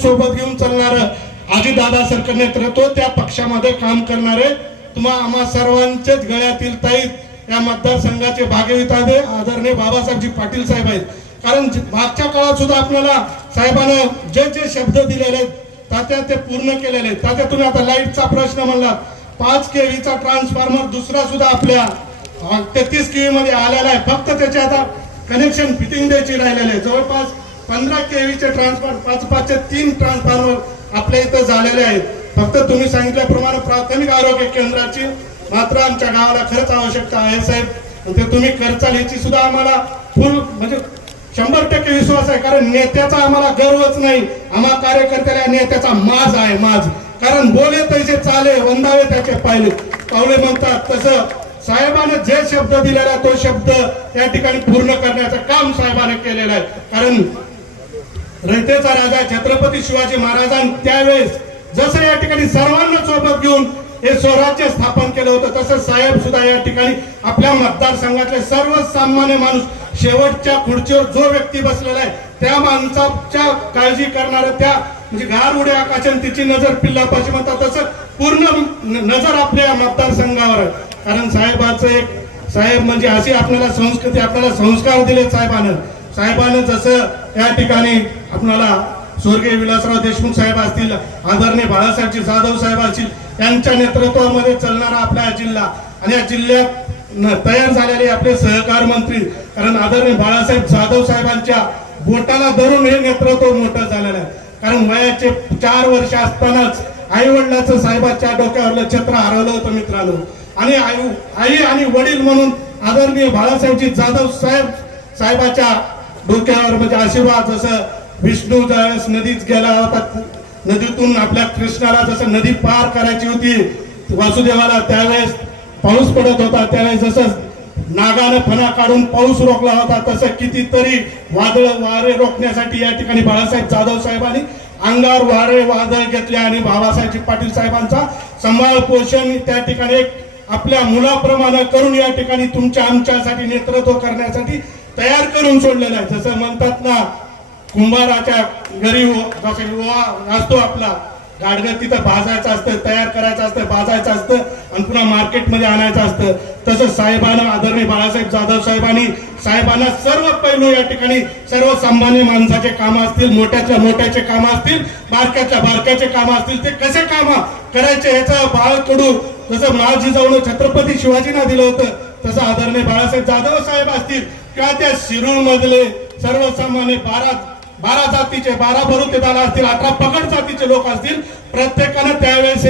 सोबत घेऊन चालणार दादा सरकार नेतृत्व त्या पक्षामध्ये काम करणारे तुम्हा आम्हा सर्वांचेच गळ्यातील ताईत या मतदारसंघाचे भागवितादे आदरणीय बाबासाहेबजी पाटील साहेब आहेत. कारण मागच्या काळात सुद्धा आपल्याला साहेबानं जे जे शब्द दिलेले आहेत तात्या ते पूर्ण केलेले आहेत. तात्या तुम्ही आता लाईटचा प्रश्न म्हणला पाच केवीचा ट्रान्सफॉर्मर दुसरा सुद्धा आपल्या तेहतीस केवी मध्ये आलेला आहे. फक्त त्याचे आता कनेक्शन फिटिंग द्यायची राहिलेले आहे जवळपास पंधरा केवीचे ट्रान्सफॉर्म पाच पाचशे तीन ट्रान्सफॉर्मर आपल्या इथं झालेले आहेत. फक्त तुम्ही सांगितल्याप्रमाणे प्राथमिक आरोग्य केंद्राची मात्र आमच्या गावाला खरंच आवश्यकता आहे साहेब. ते तुम्ही करचाल याची सुद्धा आम्हाला फुल म्हणजे शंभर टक्के विश्वास आहे. कारण नेत्याचा आम्हाला गर्वच नाही. आम्हा कार्यकर्त्याला नेत्याचा माज आहे माज. कारण बोले तैसे चाले वंदावे त्याचे पाहिले पावले म्हणतात तसं साहेबाने जे शब्द दिलेला तो शब्द त्या ठिकाणी पूर्ण करण्याचं काम साहेबाने केलेलं आहे. कारण रयतेचा राजा छत्रपती शिवाजी महाराजांनी त्यावेळेस जसं या ठिकाणी सर्वांना सोबत घेऊन हे स्वराज्य स्थापन केलं होतं तसं साहेब सुद्धा या ठिकाणी आपल्या मतदारसंघातले सर्वसामान्य माणूस शेवटच्या खुर्चीवर जो व्यक्ती बसलेला आहे त्या माणसाच्या काळजी करणाऱ्या त्या म्हणजे गार उड्या आकाशन तिची नजर पिल्लापाशी म्हणतात तसं पूर्ण न- नजर आपल्या मतदारसंघावर कारण साहेबाचं एक साहेब म्हणजे अशी आपल्याला संस्कृती आपल्याला संस्कार दिले साहेबानं. साहेबानं जसं या ठिकाणी आपणाला स्वर्गीय विलासराव देशमुख साहेब असतील आदरणीय बाळासाहेबजी जाधव साहेब असतील यांच्या नेतृत्वामध्ये चालणारा आपला हा जिल्हा आणि या जिल्ह्यात तयार झालेले आपले सहकार मंत्री कारण आदरणीय बाळासाहेब जाधव साहेबांच्या बोटाला धरून हे नेतृत्व मोठं झालेलं आहे. कारण वयाचे चार वर्ष असतानाच आई वडिलाचं साहेबाच्या डोक्यावरलं छत्र हरवलं होतं मित्रांनो. आणि आई आई आणि वडील म्हणून आदरणीय बाळासाहेबजी जाधव साहेब साहेबाच्या डोक्यावर म्हणजे आशीर्वाद जसं विष्णू ज्यावेळेस नदीत गेला होता नदीतून आपल्या कृष्णाला जसं नदी पार करायची होती वासुदेवाला त्यावेळेस पाऊस पडत होता त्यावेळेस जसं नागानं फणा काढून पाऊस रोखला होता तसं कितीतरी वादळ वारे रोखण्यासाठी या ठिकाणी बाळासाहेब जाधव साहेबांनी अंगार वारे वादळ घेतले आणि बाबासाहेबजी पाटील साहेबांचा सांभाळ पोषण त्या ठिकाणी एक आपल्या मुलाप्रमाणे करून या ठिकाणी तुमच्या आमच्यासाठी नेतृत्व करण्यासाठी तयार करून सोडलेलं आहे. जसं म्हणतात ना कुंभाराच्या घरी विवाह असतो आपला. गाडगं तिथं भाजायचं असतं तयार करायचं असतं भाजायचं असतं आणि पुन्हा मार्केटमध्ये आणायचं असतं. तसं साहेबांना आदरणीय बाळासाहेब जाधव साहेबांनी साहेबांना सर्व पैलू या ठिकाणी सर्व सामान्य माणसाचे काम असतील मोठ्यातल्या मोठ्याचे काम असतील बारक्यातल्या बारक्याचे काम असतील ते कसे काम करायचे ह्याचं बाळकडू जसं माझी जाऊन छत्रपती शिवाजींना दिलं होतं तसं आदरणीय बाळासाहेब जाधव साहेब असतील. किंवा त्या शिरूर मधले सर्वसामान्य बारा बारा जातीचे बारा बरुतेदार असतील अठरा पकड जातीचे लोक असतील प्रत्येकानं त्यावेळेस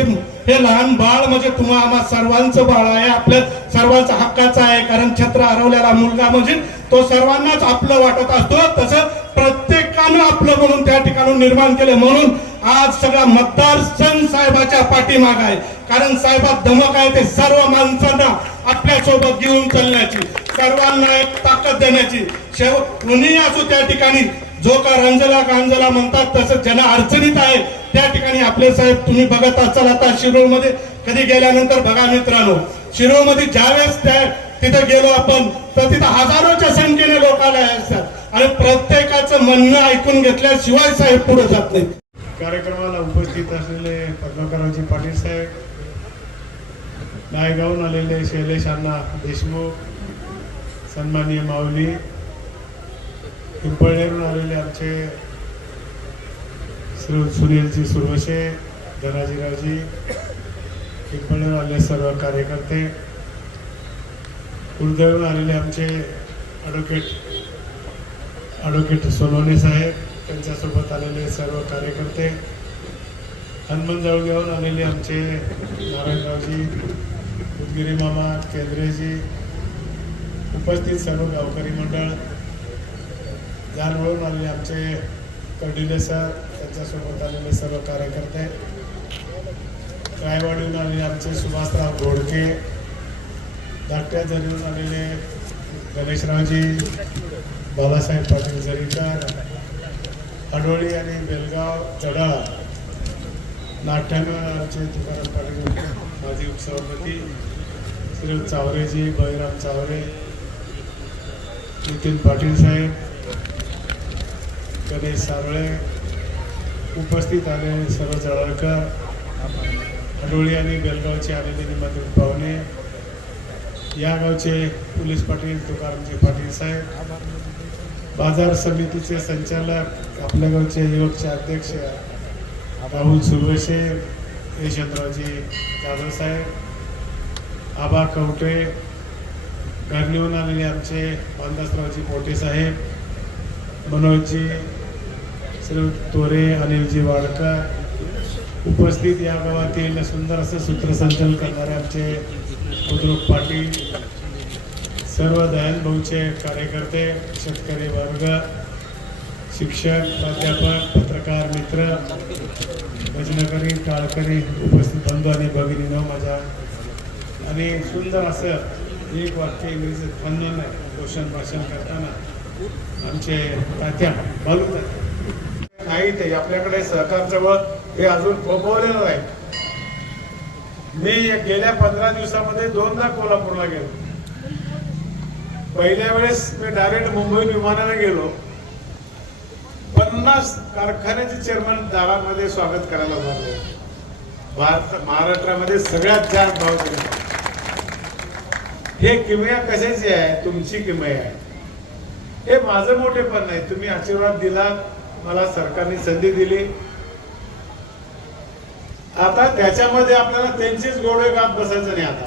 हे लहान बाळ म्हणजे तुम्हा आम्हा सर्वांचं बाळ आहे आपलं सर्वांचं हक्काचं आहे कारण छत्र हरवलेला मुलगा म्हणजे तो सर्वांनाच आपलं वाटत असतो. तसं प्रत्येकानं आपलं म्हणून त्या ठिकाणून निर्माण केलं. म्हणून आज सगळा मतदार साहेबाच्या पाठीमाग आहे. कारण साहेबात धमक आहे ते सर्व माणसांना आपल्यासोबत घेऊन चालण्याची सर्वांना एक ताकद देण्याची. शेव कुणीही असो त्या ठिकाणी जो का रंजला कांजला म्हणतात तसं ज्यांना अडचणीत आहे त्या ठिकाणी आपले साहेब तुम्ही बघत असाल आता शिरोळमध्ये कधी गेल्यानंतर बघा मित्रांनो शिरोळमध्ये ज्यावेळेस त्या तिथे गेलो आपण तर तिथं हजारोच्या संख्येने लोक आले असतात. आणि प्रत्येकाचं म्हणणं ऐकून घेतल्याशिवाय साहेब पुढे जात नाही कार्यक्रमाला उपस्थित असलेले पद्मकरावजी पाटील साहेब नायगावून आलेले शैलेश अण्णा देशमुख सन्माननीय माऊली पिंपळनेरून आलेले आमचे श्री सुनीलजी सुरवशे धनाजीरावजी पिंपळनेरून आलेले सर्व कार्यकर्ते कुलदेवून आलेले आमचे ॲडव्होकेट ॲडव्होकेट सोनवणे साहेब त्यांच्यासोबत आलेले सर्व कार्यकर्ते हनुमान जळगावून आलेले आमचे नारायणरावजी उदगिरी मामा केंद्रेजी उपस्थित सर्व गावकरी मंडळ जानवळून आलेले आमचे कर्डिले सर त्यांच्यासोबत आलेले सर्व कार्यकर्ते रायवाडीहून आलेले आमचे सुभाषराव घोडके धाकट्या जरीहून आलेले गणेशरावजी बाबासाहेब पाटील जरीकर हडोळी आणि बेलगाव चढाळा नाट्यानं आमचे तुकाराम पाटील माजी उपसभापती श्री चावरेजी बळीराम चावरे नितीन पाटील साहेब गणेश साबळे उपस्थित आलेले सर्व जळळकर हडोळी आणि बेलगावचे आलेले निमंत्रित पाहुणे या गावचे पोलीस पाटील तुकारामजी पाटील साहेब बाजार समितीचे संचालक आपल्या गावचे युवकचे अध्यक्ष राहुल सुरवेशे यशवंतरावजी जाधव साहेब आबा कवटे घरनिहून आलेले आमचे बांदासरावजी मोठे साहेब मनोजजी श्री तोरे अनिलजी वाडकर उपस्थित या गावातील सुंदर असं सूत्रसंचलन करणारे आमचे बुद्रुक पाटील सर्व दयानभाऊचे कार्यकर्ते शेतकरी वर्ग शिक्षक प्राध्यापक पत्रकार मित्र भजनकरी टाळकरी उपस्थित बंधू आणि भगिनीनं माझ्या. आणि सुंदर असं एक वाक्य इंग्रजीत म्हणणं नाही पोषण भाषण करताना आमचे तात्या बालू तात्या. नाही ते आपल्याकडे सहकारजवळ हे अजून फोपवलेलं नाही. मी गेल्या पंधरा दिवसामध्ये दोनदा कोल्हापूरला गेलो. पहिल्या वेळेस मी डायरेक्ट मुंबई विमानाने गेलो. पन्नास कारखान्याचे चेअरमन दारामध्ये स्वागत करायला लागले. भारत महाराष्ट्रामध्ये सगळ्यात जास्त भाव हे किमया कशाची आहे? तुमची किमया आहे. हे माझं मोठेपण नाही. तुम्ही आशीर्वाद दिला मला सरकारने संधी दिली. आता त्याच्यामध्ये आपल्याला त्यांचेच गोडवे गात बसायचं नाही आता.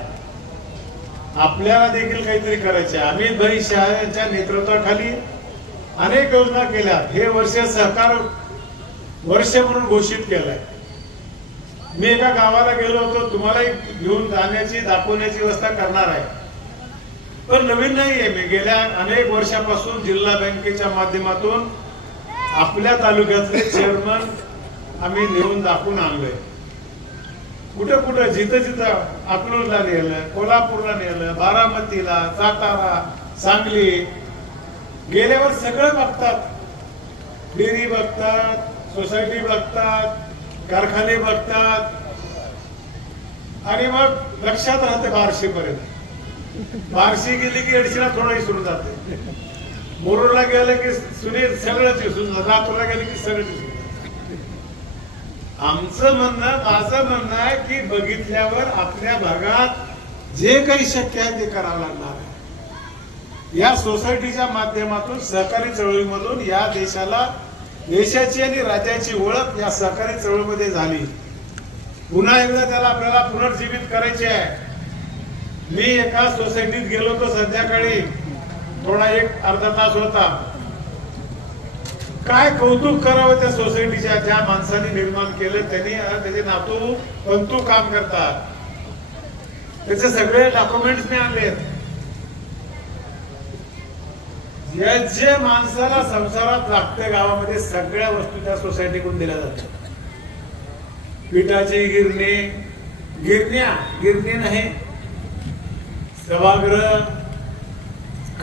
आपल्याला देखील काहीतरी करायचे अमित भाई शहाच्या नेतृत्वाखाली अनेक योजना केल्या. हे वर्ष सहकार वर्ष म्हणून घोषित केलंय. मी एका गावाला गेलो होतो. तुम्हाला घेऊन जाण्याची दाखवण्याची व्यवस्था करणार आहे. पण नवीन नाहीये. मी गेल्या अनेक वर्षापासून जिल्हा बँकेच्या माध्यमातून आपल्या तालुक्यातले चेअरमन आम्ही नेऊन दाखवून आणलोय. कुठं कुठं जिथं जिथं अकलूरला नेलं कोल्हापूरला नेलं बारामतीला सातारा सांगली गेल्यावर सगळं बघतात. डेअरी बघतात सोसायटी बघतात कारखाने बघतात. आणि मग लक्षात राहते बारशे पर्यंत. बारशी गेली की एडशीला थोडं सुरू जाते. मोरूला गेलं की सुनील सगळं दिसून लातूरला गेलं की सगळं दिसून आमचं म्हणणं माझं म्हणणं आहे की बघितल्यावर आपल्या भागात जे काही शक्य आहे ते करावं लागणार आहे. या सोसायटीच्या माध्यमातून सहकारी चळवळीमधून या देशाला देशाची आणि राज्याची ओळख या सहकारी चळवळीमध्ये झाली. पुन्हा एकदा त्याला आपल्याला पुनर्जीवित करायचे आहे. मी एका सोसायटीत गेलो होतो संध्याकाळी. थोडा एक अर्धा तास होता. काय कौतुक करावं त्या सोसायटीच्या ज्या माणसाने निर्माण केलं त्यांनी त्याचे नातू बंतू काम करतात. त्याचे सगळे डॉक्युमेंट्स मी आणलेत या जे माणसाला संसारात लागते गावामध्ये सगळ्या वस्तू त्या सोसायटीकडून दिल्या जातात. पिठाची गिरणी गिरण्या गिरणी नाही. सभागृह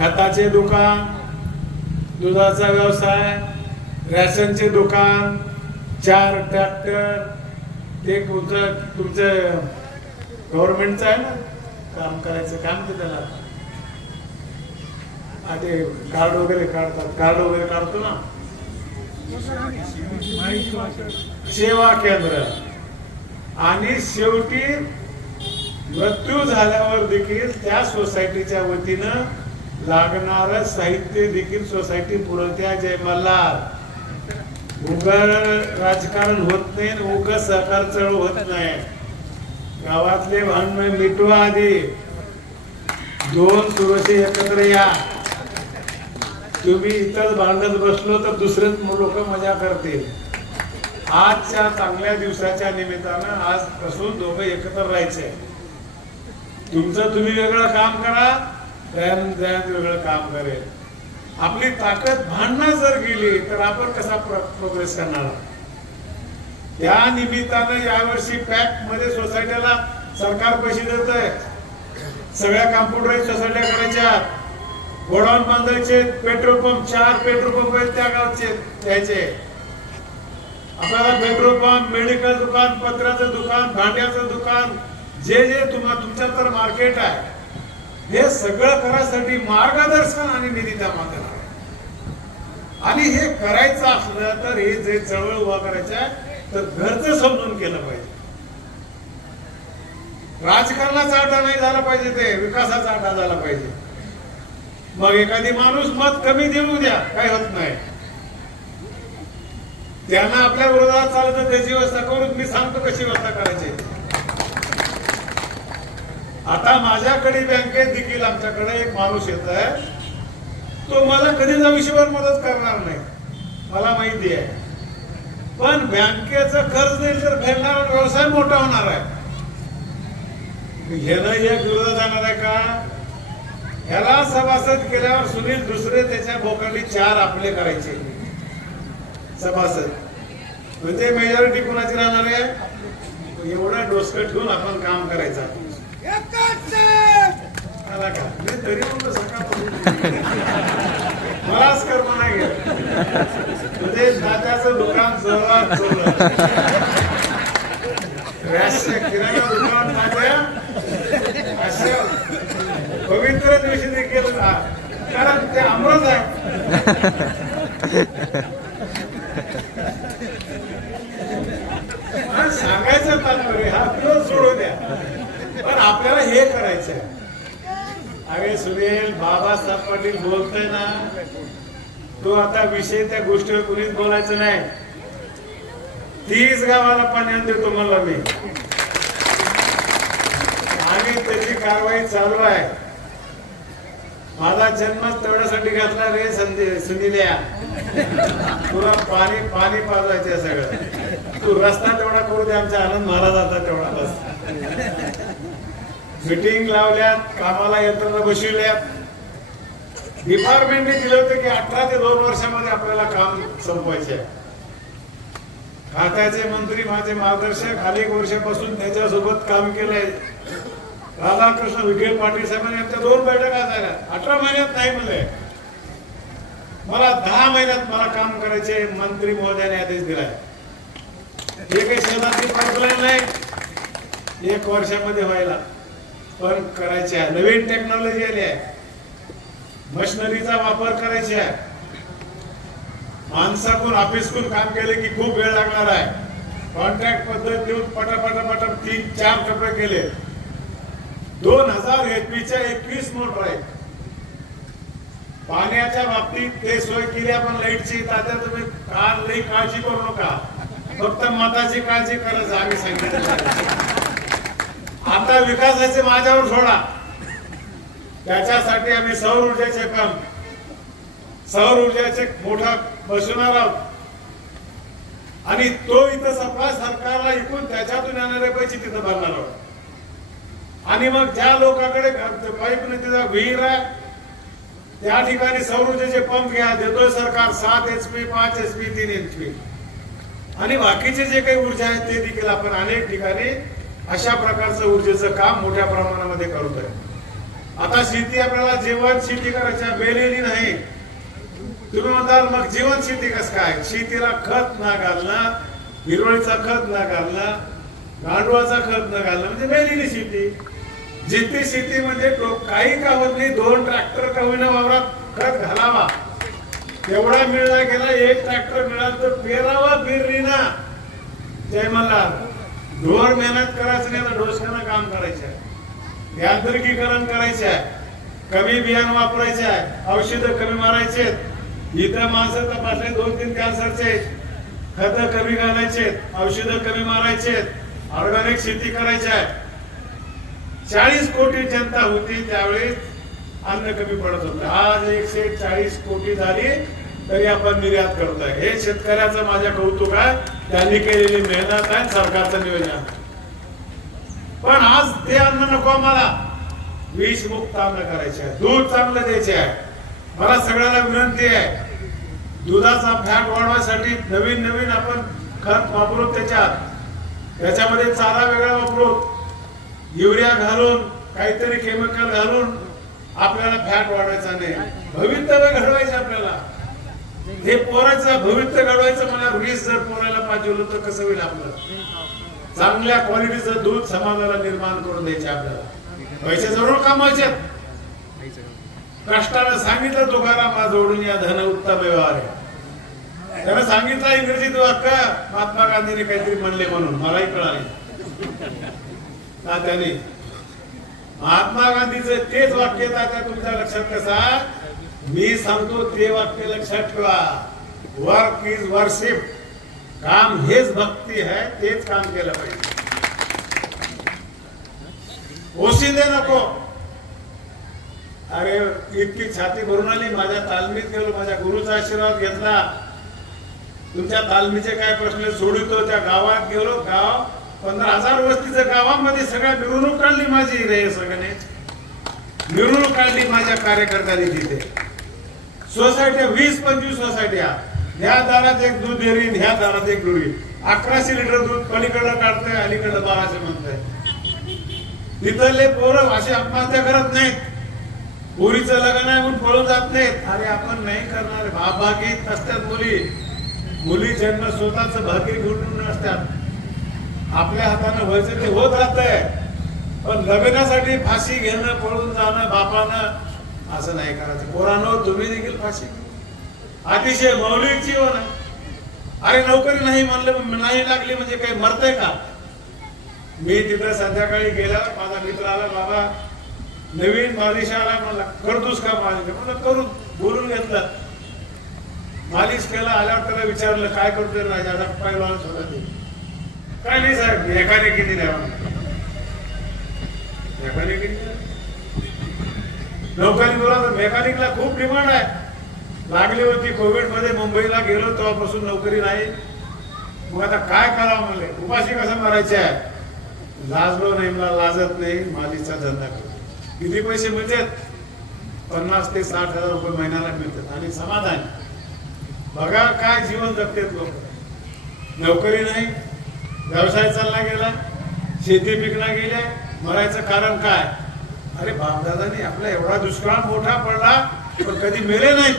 खताचे दुकान दुधाचा व्यवसाय रॅशनचे दुकान चार ट्रॅक्टर ते तुमचं तुमचं गव्हर्नमेंटचं आहे ना? काम करायचं काम ते त्याला. ते कार्ड वगैरे काढतात. कार्ड वगैरे काढतो ना? सेवा केंद्र. आणि शेवटी मृत्यू झाल्यावर देखील त्या सोसायटीच्या वतीनं लागणार साहित्य देखील सोसायटी पुरवत्या जय मल्हार. उग राजकारण होत नाही उग सहकार चळवळ होत नाही. गावातले भांडण मिटवा आधी. दोन सुरक्षे एकत्र या. तुम्ही इतर भांडत बसलो तर दुसरेच लोक मजा करतील. आजच्या चांगल्या दिवसाच्या निमित्तानं आजपासून दोघं एकत्र राहायचे तुमचं तुम्ही वेगळं काम करा. दयानंद वेगळं काम करेल आपली ताकद भांडणं जर गेली तर आपण कसा प्रोग्रेस करणार? त्या निमित्तानं यावर्षी पॅकमध्ये सोसायटीला सरकार पैसे देत आहे सगळ्या कॉम्प्युटराईज सोसायट्या करायच्या. गोडाऊन बांधायचे पेट्रोल पंप चार पेट्रोल पंप आहेत त्या गावचे द्यायचे आपल्याला पेट्रोल पंप मेडिकल दुकान पत्राचं दुकान भांड्याचं दुकान जे जे तुम्हाला तुमच्या तर मार्केट आहे. हे सगळं करायसाठी मार्गदर्शन आणि निधी त्या माध्यमात आणि हे करायचं असलं तर हे जे चळवळ उभा करायच्या तर घरचं समजून केलं पाहिजे. राजकारणाचा आटा नाही झाला पाहिजे ते विकासाचा आटा झाला पाहिजे. मग एखादी माणूस मत कमी देऊ द्या काही होत नाही. त्यांना आपल्या विरोधात चालत त्याची व्यवस्था करून मी सांगतो कशी व्यवस्था करायची. आता माझ्याकडे बँकेत देखील आमच्याकडे एक माणूस येत आहे. तो मला कधीच आयुष्यभर मदत करणार नाही मला माहिती आहे. पण बँकेचं कर्ज नाही तर फेडणार व्यवसाय मोठा होणार आहे. ह्यानं एक विरोधात जाणार आहे का? ह्याला सभासद केल्यावर सुनील दुसरे त्याच्या बोकांनी चार आपले करायचे. सभासद. म्हणजे मेजॉरिटी कोणाची राहणार आहे? एवढा डोसकं ठेवून आपण काम करायचं. मलाच कर्म नाही दुकान जोरात किराणा दुकान पवित्र दिवशी देखील कारण ते अमृत आहे सांगायचं तात्पर्य हा दिवस सोडू द्या पण आपल्याला हे करायचं आहे अरे सुनील बाबासाहेब पाटील बोलतोय ना. तो आता विषय त्या गोष्टीवर कुणीच बोलायचं नाही. तीस गावाला पाण्यात देतो मला मी. आणि त्याची कारवाई चालू आहे. माझा जन्मच तेवढ्यासाठी घातला रे संधी सुनील्या. तुला पाणी पाणी पाजायचे सगळं. तू रस्ता तेवढा करू दे आमच्या आनंद महाराजाचा तेवढा बस. मिटिंग लावल्यात कामाला यंत्रणा बसविल्यात. डिपार्टमेंटने दिलं होतं की अठरा ते दोन वर्षामध्ये आपल्याला काम संपवायचे खात्याचे मंत्री माझे मार्गदर्शक अनेक वर्षापासून त्याच्यासोबत काम केलंय. राधाकृष्ण विखे पाटील साहेबांनी आमच्या दोन बैठका झाल्या. अठरा महिन्यात नाही म्हणले. मला दहा महिन्यात मला काम करायचे मंत्री महोदयाने आदेश दिलाय. हे काही शहरातली पाईपलाईन नाही. एक वर्षामध्ये व्हायला. पण करायचे आहे नवीन टेक्नॉलॉजी आली आहे. मशिनरीचा वापर करायचे आहे. माणसाकडून ऑफिसकडून काम केले की खूप वेळ लागणार आहे. कॉन्ट्रॅक्ट पद्धत देऊन पटापटापटा तीन चार कपडे केले. दोन हजार एचपीच्या एकवीस मोटर आहेत पाण्याच्या बाबतीत ते सोय केली आपण लाईटची तात्या तुम्ही काल लई काळजी करू नका. फक्त मताची काळजी करायचं आम्ही सांगितलं. आता विकासाचे माझ्यावर सोडा. त्याच्यासाठी आम्ही सौर ऊर्जेचे काम सौर ऊर्जेचे मोठा बसवणार आहोत आणि तो इथं सगळा सरकारला ऐकून त्याच्यातून येणारे पैसे तिथं भरणार आहोत. आणि मग ज्या लोकांकडे पाईप तिथं विहीर आहे त्या ठिकाणी सौर ऊर्जेचे पंप घ्या देतोय सरकार सात एच पी पाच एच पी तीन एच पी. आणि बाकीचे जे काही ऊर्जा आहेत ते देखील आपण अनेक ठिकाणी अशा प्रकारचं ऊर्जेचं काम मोठ्या प्रमाणामध्ये करतोय आता शेती आपल्याला जेवण शेती करायच्या आहे, बेलेली नाही. तुम्ही म्हणताल मग जीवन शेती कस काय? शेतीला खत न घालणं हिरवळीचा खत न घालणं गांडूळाचा खत न घालणं म्हणजे मेलेली शेती. जिथे शेती म्हणजे काही का होत नाही दोन ट्रॅक्टर का होईना वावरात खत घालावा. तेवढा मिळला गेला एक ट्रॅक्टर मिळाला तर पेरावा पेरली ना जय मल्हार. ढोर मेहनत करायचं नाही तर डोसक्यानं काम करायचं आहे. यांत्रिकीकरण करायचे आहे. कमी बियाणं वापरायचे आहे. औषधं कमी मारायचे इथं माणसं तपासले दोन तीन कॅन्सरचे खत कमी घालायचे औषधं कमी मारायचे ऑर्गॅनिक शेती करायची आहे. चाळीस कोटी जनता होती त्यावेळेस अन्न कमी पडत होतं. आज एकशे चाळीस कोटी झाली तरी आपण निर्यात करतोय. हे शेतकऱ्याचं माझ्या कौतुक आहे. त्यांनी केलेली मेहनत आहे सरकारचं नियोजन पण आज ते अन्न नको मला विष मुक्त अन्न करायचे आहे. दूध चांगलं द्यायचे आहे. मला सगळ्याला विनंती आहे. दुधाचा फॅट वाढवायसाठी नवीन नवीन आपण खत वापरू त्याच्यात. त्याच्यामध्ये चारा वेगळा वापरू. युरिया घालून काहीतरी केमिकल घालून आपल्याला फॅट वाढवायचा नाही. भवितव्य घडवायचं आपल्याला. हे पोराचं भविष्य घडवायचं मला वीस जर पोरायला पाहिजे होतं तर कसं होईल आपलं? चांगल्या क्वालिटीचं दूध समाजाला निर्माण करून द्यायचे आपल्याला. पैसे जरूर कमवायचे. कष्टानं सांगितलं तुकारामा जोडून या धन उत्तम व्यवहार आहे. त्यानं सांगितलं इंग्रजीत वाक्य महात्मा गांधीने काहीतरी म्हणले म्हणून. मलाही कळाले. तात्याने महात्मा गांधीचं तेच वाक्य तुमच्या लक्षात कसा? मी सांगतो ते वाक्य लक्षात ठेवा. वर्क इज वर्शिप काम हेच भक्ती आहे तेच काम केलं पाहिजे. ओशिंदे नको. अरे इतकी छाती भरून आली माझ्या तालमीत गेलो माझ्या गुरुचा आशीर्वाद घेतला. तुमच्या तालमीचे काय प्रश्न सोडवतो त्या गावात गेलो. गाव पंधरा हजार वस्तीच्या गावामध्ये सगळ्या मिरवणूक काढली माझी रे सगळ्याने. मिरवणूक काढली माझ्या कार्यकर्त्यांनी तिथे. सोसायट्या वीस पंचवीस सोसायट्या ह्या दारात एक दूध डेअरी ह्या दारात एक डोरी अकराशे लिटर दूध पलीकडलं काढतंय अलीकडलं बाराशे म्हणतंय. तिथले पोरं अशी आत्महत्या करत नाहीत. पोरीचं लग्न आहे म्हणून पळून जात नाहीत. अरे आपण नाही करणार. भागीत नसतात मुली. मुली जन्म स्वतःच भागी घेऊन नसतात. आपल्या हातानं व्हायचं ते होत राहतंय. पण लग्नासाठी फाशी घेणं पळून जाणं बापानं असं नाही करायचं. पोरांनो तुम्ही देखील फाशी अतिशय मौलिक जीवन आहे. अरे नोकरी नाही म्हणलं नाही लागली म्हणजे काही मरतय का? मी तिथं संध्याकाळी गेला माझा मित्र आला बाबा नवीन मालिश आला म्हणला करतोस का मालिश? म्हणलं करून बोलून घेतलं. मालिश केला आल्यावर त्याला विचारलं काय करतोय राजा? पहिलवानच होता ते काय नाही साहेब मेकॅनिकीने द्यावा? एकाने किती बोला तर मेकॅनिकला खूप डिमांड आहे. लागली होती कोविडमध्ये मुंबईला गेलो तेव्हापासून नोकरी नाही. मग आता काय करावं म्हणले? उपाशी कसं मारायचे आहे? लाजलो नाही मला लाजत नाही मालीचा धंदा करतो किती पैसे मिळतात? पन्नास ते साठ हजार रुपये महिन्याला मिळतात. आणि समाधान. बघा काय जीवन जगतात लोक. नोकरी नाही व्यवसाय चालला गेला शेती पिकला गेल्या मरायचं कारण काय? अरे बापदादानी आपला एवढा दुष्काळ मोठा पडला पण कधी मेले नाहीत.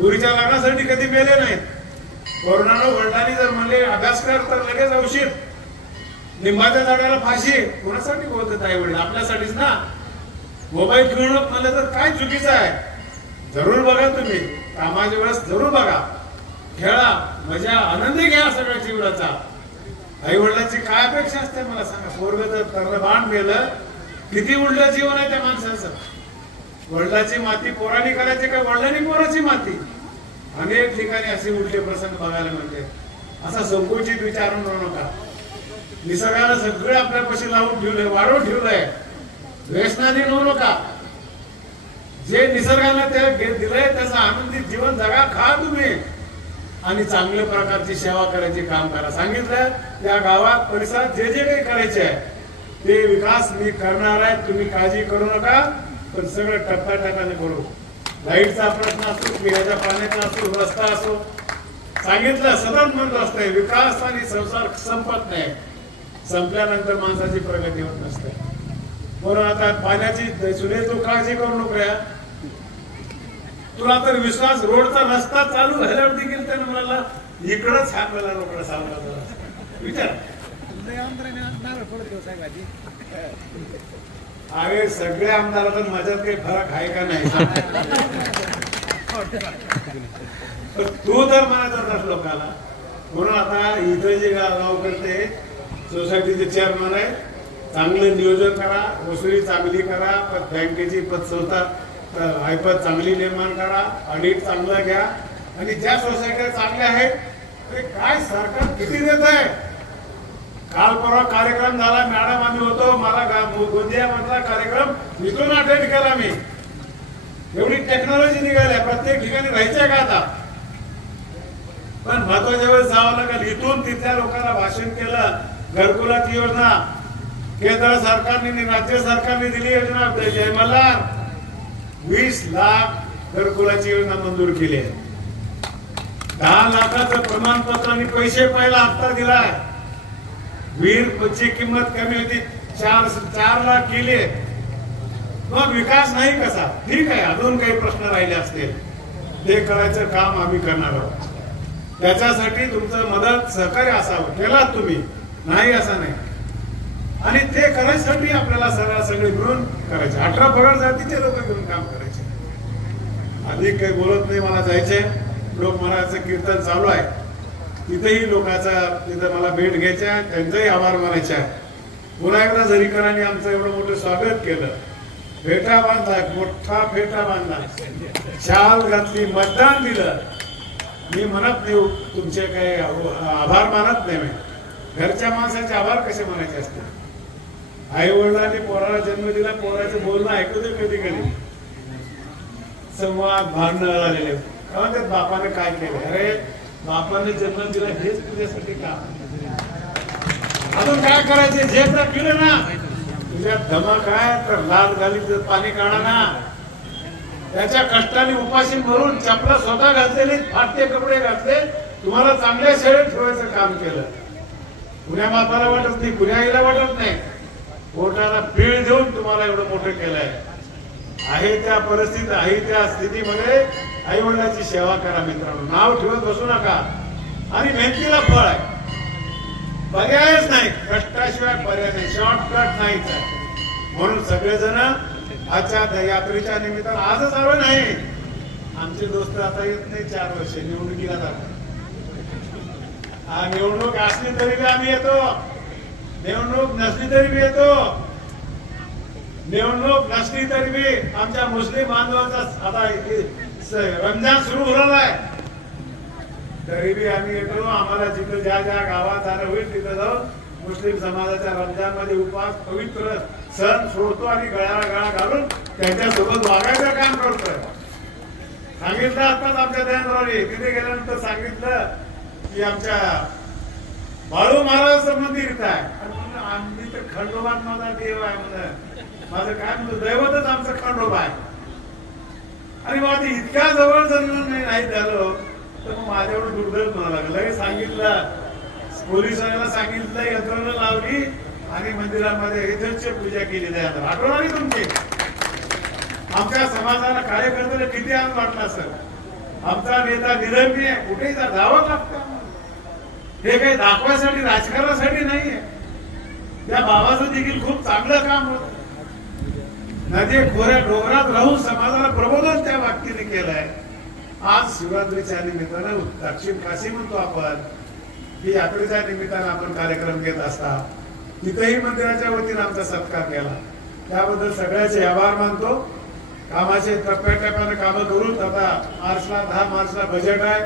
पुरीच्या लग्नासाठी कधी मेले नाहीत. कोरोनानं वडिलांनी जर म्हणले अभ्यास कर तर लगेच औषध. लिंबाच्या झाडाला फाशी. कोणासाठी बोलतात आई वडील आपल्यासाठीच ना. मोबाईल घेऊन म्हणलं तर काय चुकीचं आहे? जरूर बघा तुम्ही. कामाच्या वेळेस जरूर बघा. खेळा मजा आनंदी घ्या सगळ्या जीवनाचा. आई वडिलांची काय अपेक्षा असते मला सांगा? पोरग जर तरण बाण गेलं किती उलट जीवन आहे त्या माणसाचं? वडिलाची माती पोराने करायची का वडिलांनी पोराची माती? अनेक ठिकाणी असे उलटे प्रसंग बघायला मिळते. असा संकुचित विचार म्हणू नका. निसर्गानं सगळं आपल्यापाशी लावून ठेवलंय वाढवून ठेवलंय. व्यसनाने होऊ नका. जे निसर्गानं ते घे- दिलंय त्याचं आनंदित जीवन जगा खा तुम्ही. आणि चांगल्या प्रकारची सेवा करायची काम करा. सांगितलं त्या गावात परिसरात जे जे काही करायचे आहे ते विकास मी करणार आहे तुम्ही काळजी करू नका पण सगळं टप्प्याटप्प्याने करू. लाईटचा प्रश्न असो पिण्याच्या पाण्याचा असो रस्ता असो. सांगितलं सतत म्हणत असतंय विकास आणि संसार संपत नाही. संपल्यानंतर माणसाची प्रगती होत नसते. म्हणून आता पाण्याची सुने तू काळजी करू नको या तुला तर विश्वास रोडचा रस्ता चालू झाल्यावर देखील त्यानं म्हणाला इकडंच हा मला रोकडा सावला विचार. अरे सगळ्या आमदारात माझ्यात काही फरक आहे का नाही? पण तू तर म्हणत होतास लोकांना म्हणून आता इथं जे गाव करते सोसायटीचे चेअरमन आहे चांगलं नियोजन करा वसुली चांगली करा बँकेची पतसंस्था अ, ऐपत चांगली निर्माण करा ऑडिट चांगलं घ्या. आणि ज्या सोसायट्या चांगल्या आहेत ते काय सरकार किती देत आहे? काल परवा कार्यक्रम झाला मॅडम आम्ही होतो मला गोंदिया मधला कार्यक्रम इथून अटेंड केला मी. एवढी टेक्नॉलॉजी निघाली आहे, प्रत्येक ठिकाणी राहायचंय का आता? पण महत्त्वाच्या वेळेस जावं लागेल. इथून तिथल्या लोकांना भाषण केलं घरकुलाची योजना केंद्र सरकारने राज्य सरकारने दिली योजना. जय मल्हार वीस लाख घरकुलाची योजना मंजूर केली आहे. दहा लाखाचं प्रमाणपत्र आणि पैसे पहिला हप्ता दिलाय. वीर किंमत कमी होती. चार चार लाख केली मग विकास नाही कसा? ठीक आहे अजून काही प्रश्न राहिले असतील. ते करायचं काम आम्ही करणार आहोत. त्याच्यासाठी तुमचं मदत सहकार्य असावं. केलात तुम्ही. नाही असं नाही. आणि ते करायसाठी आपल्याला सरळ सगळे मिळून करायचे. अठरा पगार जातीचे लोक घेऊन काम करायचे. अधिक काही बोलत नाही मला जायचे लोकमनाचं कीर्तन चालू आहे. तिथेही लोकांचा तिथं मला भेट घ्यायच्या आहे, त्यांचाही आभार मानायचा आहे पुन्हा एकदा जरीकरांनी आमचं एवढं मोठं स्वागत केलं. फेटा बांधला मोठा फेटा बांधला शाल घातली मतदान दिलं. मी म्हणत नाही तुमचे काही आभार मानत नाही मी. घरच्या माणसाचे आभार कसे मानायचे असते आई वडिलांनी पोराला जन्म दिला पोराचं बोलणं ऐकू दे कधी कधी. संवाद भांडणं झालेले. का म्हणतात बापाने काय केलं? अरे बापाने जन्म दिला हेच तुझ्यासाठी का? अजून काय करायचे? तर पिलं ना तुझ्या धमा काय? तर लाल घाली पाणी काढा ना. त्याच्या कष्टाने उपाशी भरून चपला स्वतः घातलेले फाटते कपडे घातले तुम्हाला चांगल्या शाळेत ठेवायचं काम केलं. पुण्या बापाला वाटत नाही पुण्या आईला वाटत नाही. पोटाला पीळ देऊन तुम्हाला एवढं मोठं केलंय. आहे त्या परिस्थितीत आहे त्या स्थितीमध्ये आई वडिलांची सेवा करा मित्रांनो. नाव ठेवत बसू नका. आणि मेहनतीला फळ आहे. पर्यायच नाही. कष्टाशिवाय पर्याय नाही. शॉर्टकट नाहीच आहे. म्हणून सगळेजण आजच्या यात्रेच्या निमित्तानं आजच आलो नाही. आमचे दोस्त आता येत नाही चार वर्ष. निवडणुकीला जातात. हा निवडणूक असली तरी बी आम्ही येतो. निवडणूक नसली तरी बी येतो. निवडणूक नसली तरी बी आमच्या मुस्लिम बांधवांचा आता रमजान सुरू होणार आहे. तरी बी आम्ही येतो आम्हाला जिथं ज्या ज्या गावात आलं होईल तिथं जाऊन मुस्लिम समाजाच्या रमजानमध्ये उपास पवित्र सण सोडतो आणि गळ्याला गळा घालून त्यांच्यासोबत वागायचं काम करतोय. सांगितलं आताच आमच्या ध्यानरावने तिथे गेल्यानंतर सांगितलं की आमच्या बाळू महाराज मंदिर इथं आहे. आम्ही तर खंडोबात माझा देव आहे म्हणत माझं काय म्हणतो दैवतच आमचं खंडोबा आहे. आणि मग इतक्या जवळ जर नाही नाही झालं तर मग माझ्यावर दुर्दैव लागलं? लगेच सांगितलं. पोलिसांना सांगितलं यंत्रणा लावली आणि मंदिरामध्ये इथंच पूजा केली जाते आठवण आली तुमची? आमच्या समाजाला कार्यकर्त्याला किती आम वाटला सर आमचा नेता निरंगी आहे. कुठेही जा जावं लागतं. हे काही दाखवायसाठी राजकारणासाठी नाहीये. त्या बाबाचं देखील खूप चांगलं काम होतं. नदी खोऱ्या डोंगरात राहून समाजाला प्रबोधन त्या व्यक्तीने केलंय. आज शिवरात्रीच्या निमित्तानं दक्षिण काशी म्हणतो आपण. ही यात्रेच्या निमित्तानं आपण कार्यक्रम घेत असता. तिथेही मंदिराच्या वतीनं आमचा सत्कार केला. त्याबद्दल सगळ्याचे आभार मानतो. कामाचे टप्प्याटप्प्यानं कामं करून आता मार्चला दहा मार्चला बजेट आहे.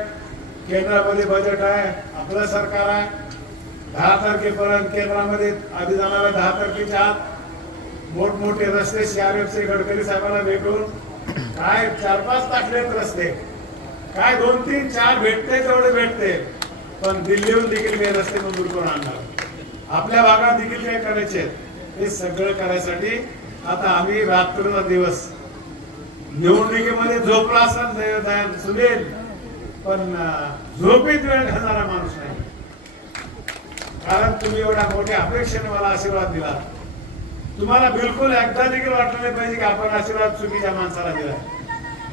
केंद्रामध्ये बजेट आहे. आपलं सरकार आहे. दहा तारखेपर्यंत केंद्रामध्ये आधी जाणाऱ्या दहा तारखेच्या आत मोठमोठे रस्ते सीआरएफचे गडकरी साहेबांना भेटून काय चार पाच टाकलेत रस्ते. काय दोन तीन चार भेटते तेवढे भेटते. पण दिल्लीहून देखील मी रस्ते मंजूर करून आणणार. आपल्या भागात देखील काय करायचे आहेत, हे सगळं करायसाठी आता आम्ही रात्रीचा दिवस निवडणुकीमध्ये झोपला असाल सुनेल. पण झोपेत वेळ घालणारा माणूस नाही. कारण तुम्ही एवढ्या मोठ्या अपेक्षेने मला आशीर्वाद दिला तुम्हाला बिलकुल एकदा देखील वाटलं नाही पाहिजे की आपण आशीर्वाद चुकीच्या माणसाला दिला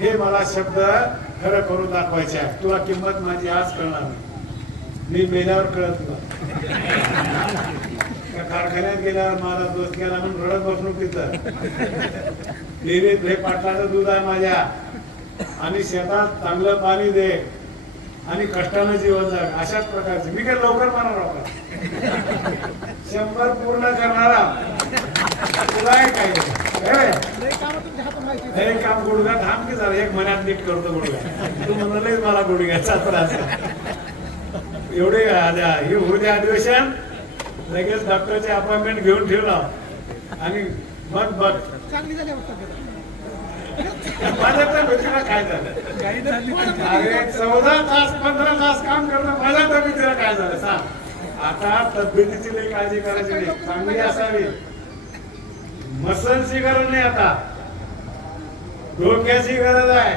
हे मला शब्द खरं करून दाखवायचे आहे तुला किंमत माझी आज कळणार नाही. मी मेल्यावर कळत तुला. कारखान्यात गेल्यावर मला दोस्त गेला म्हणून रडत बसलो तिथं. डेरीत हे पाटलाचं दूध आहे माझ्या. आणि शेतात चांगलं पाणी दे. आणि कष्टानं जीवन जग. अशाच प्रकारचे. मी काय लवकर म्हणणार शंभर पूर्ण करणारा. तुला काय हे? काम गुडघा थांब की जरा एक महिन्यात नीट करतो गुडघा. तू म्हणाले मला गुडघ्याचा त्रास. एवढे हे दे अधिवेशन. लगेच डॉक्टरचे अपॉइंटमेंट घेऊन ठेवला आणि मग बघ. माझ्या तब्येतीला काय झालं? अरे चौदा तास पंधरा तास काम करणं माझ्या तब्येतीला काय झालं? सांग. आता तब्येतीची लई काळजी करायची नाही. चांगली असावी. मसलची गरज नाही आता. डोक्याची गरज आहे.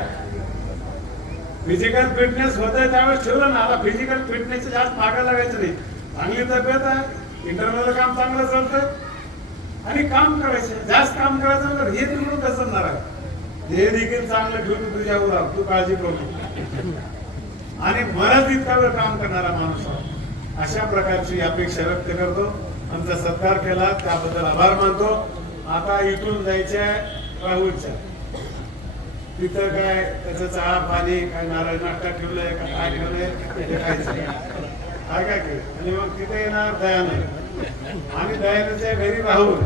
फिजिकल फिटनेस होत आहे त्यावेळेस ठेवलं ना आता फिजिकल फिटनेस जास्त मागायला लागायचं नाही. चांगली तब्येत आहे इंटरनल काम चांगलं चालतंय. आणि काम करायचं जास्त काम करायचं तर हे तुला कसं होणार आहे. हे देखील चांगलं ठेवून तुझ्यावर तू काळजी करू आणि मरत इतका वेळ काम करणारा माणूस अशा प्रकारची अपेक्षा व्यक्त करतो. आमचा सत्कार केला त्याबद्दल आभार मानतो. आता इथून जायचं आहे राहुलच्या. तिथं काय त्याचं चहा पाणी काय नारळ नाश्ता ठेवलंय का काय ठेवलंय ते खायचं काय काय केलं आणि मग तिथे येणार दयानंद. आणि दयानंदच्या घरी राहून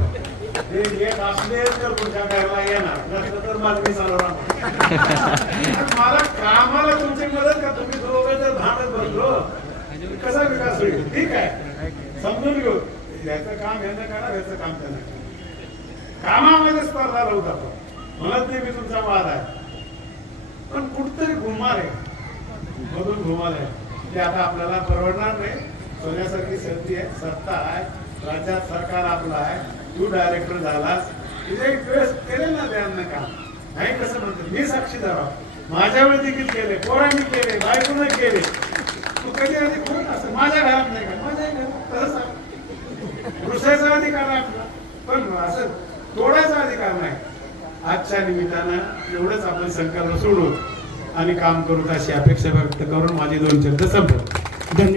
हे येत असले तर तुमच्या घरला येणार नसलं तर मागणी चालू राहणार मला कामाला तुमची मदत का तुम्ही दोघं जर भांडत बसलो कसा विकास होईल? ठीक आहे. समजून घेऊ. याचं काम यांना करा याचं काम त्यांना कामामध्ये स्पर्धा लावू आपण म्हणत नाही मी तुमचा वाद आहे. पण कुठतरी घुमार आहे. मधून घुमार आहे. ते आता आपल्याला परवडणार नाही. सोन्यासारखी संधी आहे. सत्ता आहे. राज्यात सरकार आपलं आहे. तू डायरेक्टर झालास. तुझे एक वेळेस केले ना त्यांना काम. नाही कसं म्हणतो. मी साक्षीदार आहोत माझ्या वेळी देखील केले. पोरांनी केले. बायकोने केले. तू कधी आधी कोण असं? माझ्या घरात नाही का? माझ्या घरात. तसं सांग. घुसायचा अधिकार आपला. पण असं तोडायचा अधिकार नाही आजच्या निमित्तानं एवढंच आपण संकल्प सोडू आणि काम करू अशी अपेक्षा व्यक्त करून माझे दोन शब्द संपवतो. धन्यवाद.